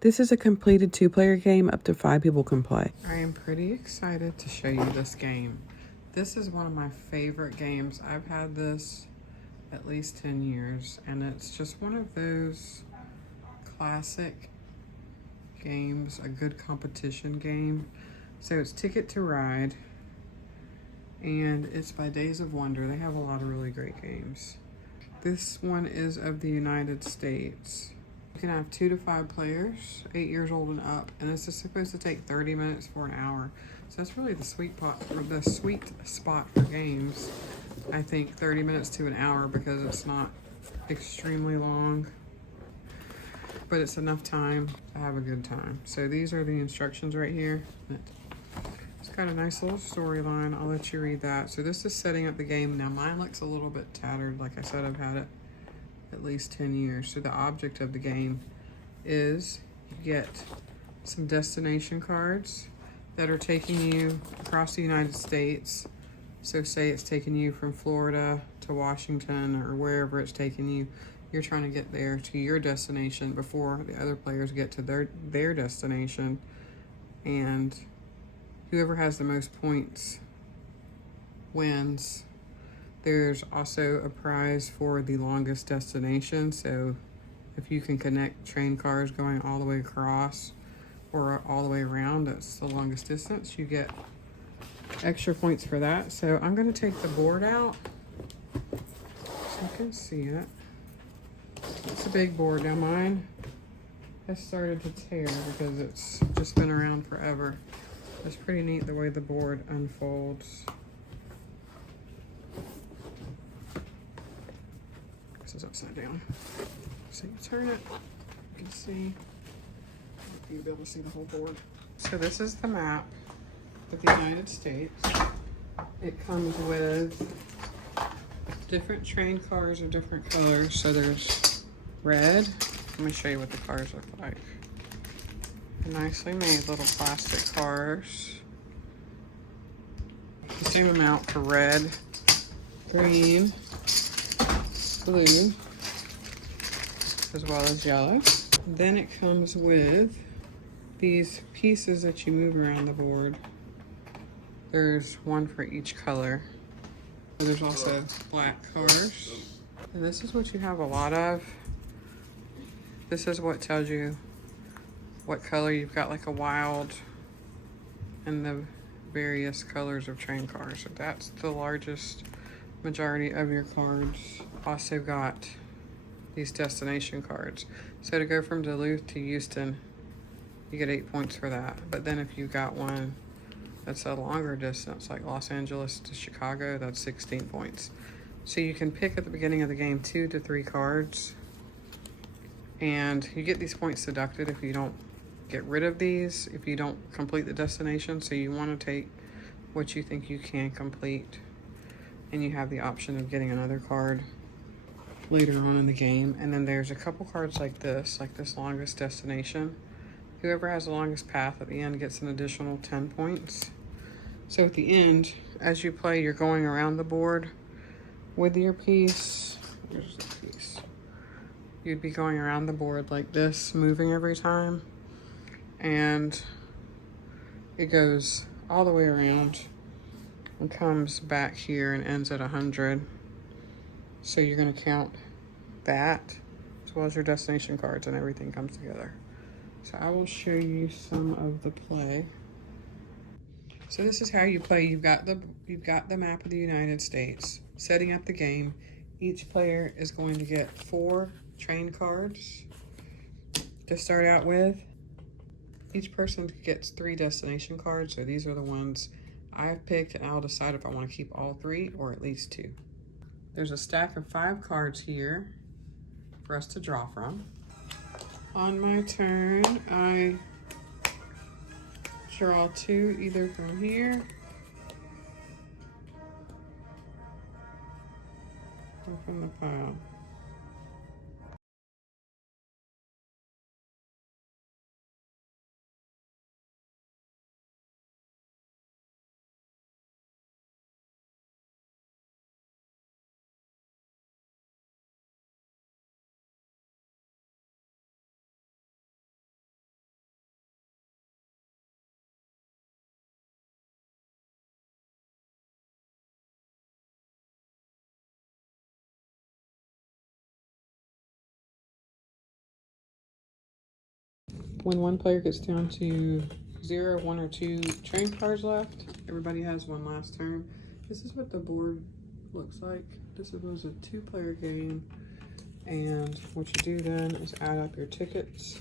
This is a completed 2-player game. Up to 5 people can play. I am pretty excited to show you this game. This is one of my favorite games. I've had this at least 10 years, and it's just one of those classic games, a good competition game. So it's Ticket to Ride, and it's by Days of Wonder. They have a lot of really great games. This one is of the United States. You can have 2 to 5 players, 8 years old and up, and this is supposed to take 30 minutes for an hour. So that's really the sweet spot for games. I think 30 minutes to an hour, because it's not extremely long, but it's enough time to have a good time. So these are the instructions right here. It's got a nice little storyline. I'll let you read that. So this is setting up the game. Now mine looks a little bit tattered. Like I said, I've had it at least 10 years. So the object of the game is you get some destination cards that are taking you across the United States. So say it's taking you from Florida to Washington or wherever it's taking you. You're trying to get there to your destination before the other players get to their destination. And whoever has the most points wins. There's also a prize for the longest destination. So if you can connect train cars going all the way across or all the way around, that's the longest distance, you get extra points for that. So I'm going to take the board out so you can see it. It's a big board. Now mine has started to tear because it's just been around forever. It's pretty neat the way the board unfolds. This is upside down. So you turn it, you can see, you'll be able to see the whole board. So this is the map of the United States. It comes with different train cars of different colors. So there's red. Let me show you what the cars look like. Nicely made little plastic cars. The same amount for red, green, blue, as well as yellow. Then it comes with these pieces that you move around the board. There's one for each color. There's also black cars. And this is what you have a lot of. This is what tells you what color you've got, like a wild and the various colors of train cars. So that's the largest majority of your cards. Also got these destination cards. So to go from Duluth to Houston, you get 8 points for that. But then if you got one that's a longer distance, like Los Angeles to Chicago, that's 16 points. So you can pick at the beginning of the game 2 to 3 cards, and you get these points deducted if you don't get rid of these, if you don't complete the destination. So you want to take what you think you can complete, and you have the option of getting another card later on in the game. And then there's a couple cards like this longest destination. Whoever has the longest path at the end gets an additional 10 points. So at the end, as you play, you're going around the board with your piece. Here's the piece. You'd be going around the board like this, moving every time. And it goes all the way around and comes back here and ends at 100. So you're going to count that as well as your destination cards, and everything comes together. So I will show you some of the play. So this is how you play. You've got the map of the United States. Setting up the game, each player is going to get 4 train cards to start out with. Each person gets 3 destination cards. So these are the ones I've picked, and I'll decide if I want to keep all 3 or at least 2. There's a stack of 5 cards here for us to draw from. On my turn, I draw 2 either from here or from the pile. when one player gets down to 0, 1, or 2 train cards left, everybody has one last turn. This is what the board looks like. This was a 2-player game, and what you do then is add up your tickets.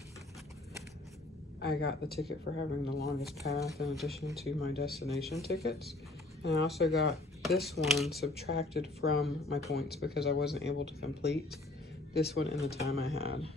I got the ticket for having the longest path in addition to my destination tickets, and I also got this one subtracted from my points because I wasn't able to complete this one in the time I had.